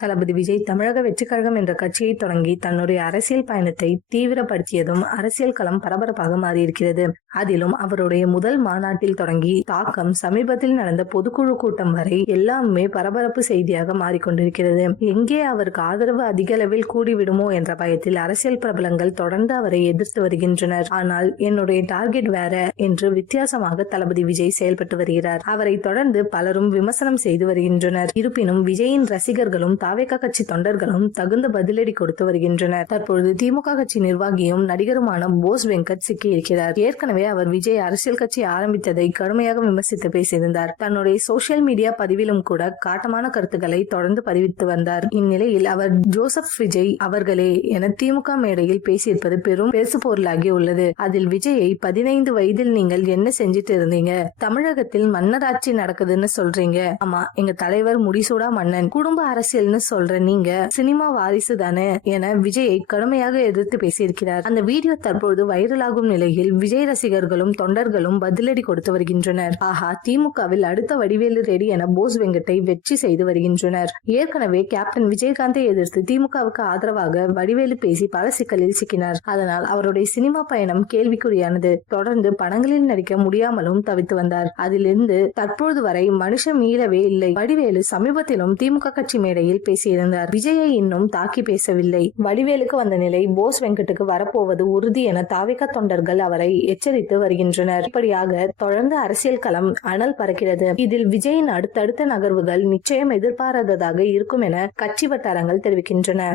தளபதி விஜய் தமிழக வெற்றிக்கழகம் என்ற கட்சியை தொடங்கி தன்னுடைய அரசியல் பயணத்தை தீவிரப்படுத்தியதும் அரசியல் களம் பரபரப்பாக மாறியிருக்கிறது. அதிலும் அவருடைய முதல் மாநாட்டில் தொடங்கி தாக்கம் சமீபத்தில் நடந்த பொதுக்குழு கூட்டம் வரை எல்லாமே பரபரப்பு செய்தியாக மாறிக்கொண்டிருக்கிறது. எங்கே அவருக்கு ஆதரவு அதிக அளவில் கூடிவிடுமோ என்ற பயத்தில் அரசியல் பிரபலங்கள் தொடர்ந்து அவரை எதிர்த்து வருகின்றனர். ஆனால் என்னுடைய டார்கெட் வேற என்று வித்தியாசமாக தளபதி விஜய் செயல்பட்டு வருகிறார். அவரை தொடர்ந்து பலரும் விமர்சனம் செய்து வருகின்றனர். இருப்பினும் விஜயின் ரசிகர்களும் தாவேக கட்சி தொண்டர்களும் தகுந்த பதிலடி கொடுத்து வருகின்றனர். தற்பொழுது திமுக கட்சி நிர்வாகியும் நடிகருமான போஸ் வெங்கட் சிக்கியிருக்கிறார் ஏற்கனவே அவர் விஜய் அரசியல் கட்சி ஆரம்பித்ததை கடுமையாக விமர்சித்து பேசியிருந்தார். தன்னுடைய சோசியல் மீடியா பதிவிலும் கூட காட்டமான கருத்துக்களை தொடர்ந்து பதிவித்து வந்தார். இந்நிலையில் அவர் ஜோசப் விஜய் அவர்களே என திமுக மேடையில் பேசியிருப்பது பெரும் பேசு பொருளாகி உள்ளது. அதில் விஜயை பதினைந்து வயதில் நீங்கள் என்ன செஞ்சிட்டு இருந்தீங்க? தமிழகத்தில் மன்னராட்சி நடக்குதுன்னு சொல்றீங்க. ஆமா எங்க தலைவர் முடிசூடா மன்னன். குடும்ப அரசியல்னு சொல்ற நீங்க சினிமா வாரிசு தானே என விஜயை கடுமையாக எதிர்த்து பேசியிருக்கிறார். அந்த வீடியோ தற்போது வைரலாகும் நிலையில் விஜய் ரசிகர்களும் தொண்டர்களும் பதிலடி கொடுத்து வருகின்றனர். ஆஹா திமுகவில் அடுத்த வடிவேலு ரெடி என போஸ் வெங்கட்டை வெற்றி செய்து வருகின்றனர். ஏற்கனவே கேப்டன் விஜயகாந்தை எதிர்த்து திமுகவுக்கு ஆதரவாக வடிவேலு பேசி பல சிக்கலில் சிக்கினார். அதனால் அவருடைய சினிமா பயணம் கேள்விக்குறியானது. தொடர்ந்து படங்களில் நடிக்க முடியாமலும் தவித்து வந்தார். அதிலிருந்து தற்போது வரை மனுஷன் மீளவே இல்லை. வடிவேலு சமீபத்திலும் திமுக கட்சி மேடையில் பேசியிருந்தார். விஜயை இன்னும் தாக்கி பேசவில்லை. வடிவேலுக்கு வந்த நிலை போஸ் வெங்கட்டுக்கு வரப்போவது உறுதி என தாவிக தொண்டர்கள் அவரை எச்சரித்து வருகின்றனர். இப்படியாக தொடர்ந்து அரசியல் களம் அனல் பறக்கிறது. இதில் விஜயின் அடுத்தடுத்த நகர்வுகள் நிச்சயம் எதிர்பாராததாக இருக்கும் என கட்சி வட்டாரங்கள் தெரிவிக்கின்றன.